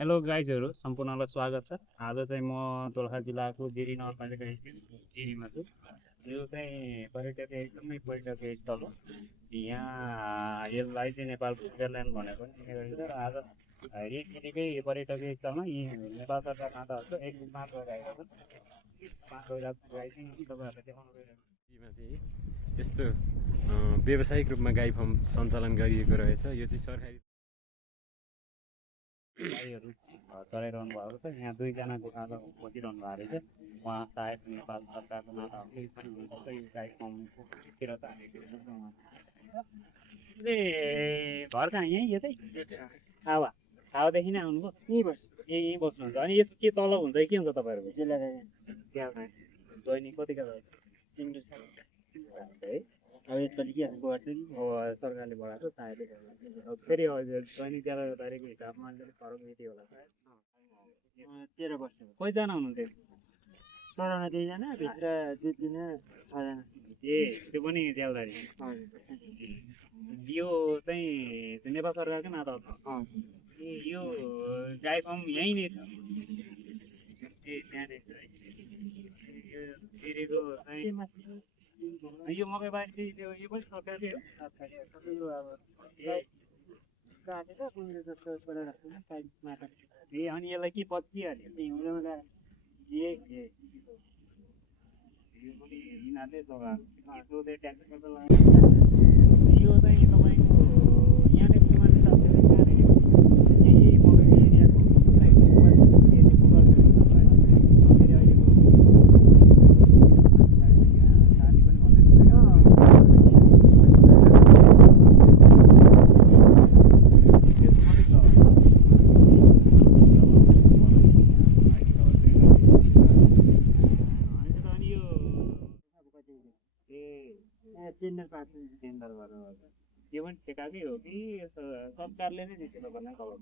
Hello गाइजहरू सम्पूर्णलाई स्वागत छ। आज चाहिँ म दोलखा जिल्लाको जिरी नगरपालिका जिरीमा छु। यो चाहिँ पर्यटकीय एकदमै पर्यटकीय स्थल हो। यहाँ यसलाई चाहिँ नेपाल स्विजरल्यान्ड भनेर पनि चिने गरिन्छ र आज यी जिरीकै पर्यटकीय स्थलमा यी नेपाल सरकार माताहरूको एक मात्र गइरहेको छ। पाँच गइरहेको गाई चाहिँ तपाईँहरूलाई देखाउन गइरहेको मा चाहिँ यस्तो व्यावसायिक रूपमा गाई फार्म सञ्चालन गरिएको रहेछ। यो चाहिँ सरकारी गाईहरू चराइरहनु भएको छ। यहाँ दुईजना गोठालो खोजिरहनु भएको रहेछ। उहाँ सायद नेपाल सरकारको नाताहरूले पनि हुनुपर्छ। यो गाई फार्मको फिर्ता घर कहाँ यहीँ यतै हावा हावादेखि नै आउनुभयो यहीँ बस्छ यहीँ बस्नुहुन्छ। अनि यसको के तलब हुन्छ कि के हुन्छ तपाईँहरूको जिल्ला दैनिक कतिका है अब यसपालि के गर्छ कि सरकारले बढाएको सायद फेरि दैनिक ज्यादा तारिकको हिसाबमा अलिकति फरक नीति होला सायद 13 वर्ष कतिजना हुनुहुन्थ्यो? 14 दुईजना भित्र 2 6जना ए त्यो पनि ज्यादारी यो चाहिँ नेपाल सरकारकै नाता हो ए यो गाई फार्म यहीँ नै छ ए त्यहाँनिर यो जिरेको चाहिँ यो मकैबारी चाहिँ यो पनि सरकारकै हो यो अब काटेर कुहिरो जस्तो बनाइराख्छ साइडमा ए अनि यसलाई के पचिहाल्यो हिउँदमा ए ए यो पनि यिनीहरूले लगाएको ट्याक्टर यो चाहिँ तपाईँको यहाँनिर मान्छे साथीहरू कहाँनिर यही मकैको एरियाको टेन्डर गरेर यो पनि ठेकाकै हो कि सरकारले नै दिएको भन्ने खबर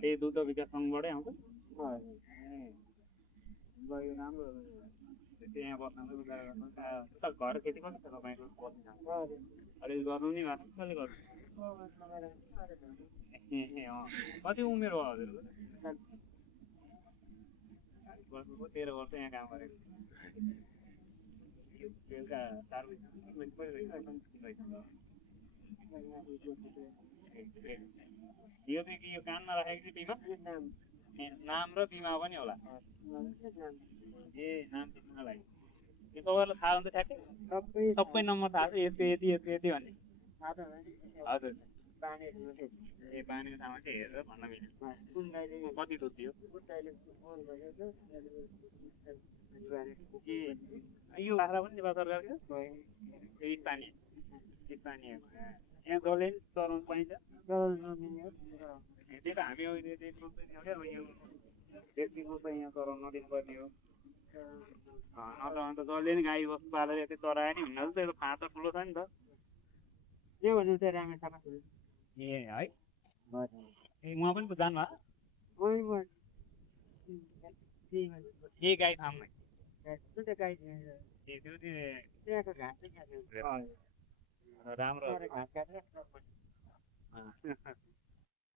त्यही दुध विकास सङ्घबाटै आउँछ यो राम्रो त्यहाँ बस्नु घर खेती कति छ तपाईँको अलिक गर्नु नि भएन कसले गर्नु ए कति उमेर हो हजुरको? 13 वर्ष यहाँ काम गरेको बेलुका 4 यो चाहिँ के यो कानमा राखेको चाहिँ बिमा नाम र बिमा पनि होला ए नाम बिमा लागि यो तपाईँहरूलाई थाहा हुन्छ ठ्याक्कै सबै नम्बर थाहा छ यसको यति भन्ने हजुर ए पानीको सामान चाहिँ हेरेर भन्न मिल्यो कति दुध दियो यो बाख्रा पनि नेपाल सरकारको स्थानीय यहाँ जसले चलाउनु पाइन्छ त्यही त हामी अहिले सोच्दैछौँ क्या यो व्यक्तिको चाहिँ यहाँ चलाउनु नदिनुपर्ने हो नत्र अन्त जसले नि गाई बस्तु पालेर यतै चरायो नि हुन त यो फाँट त ठुलो छ नि त के भन्नु चाहिँ रामेछापा ए है ए उहाँ पनि जानुभयो ए गाई फार्ममै ए त्यो त्यहाँको घाँस चाहिँ राम्रो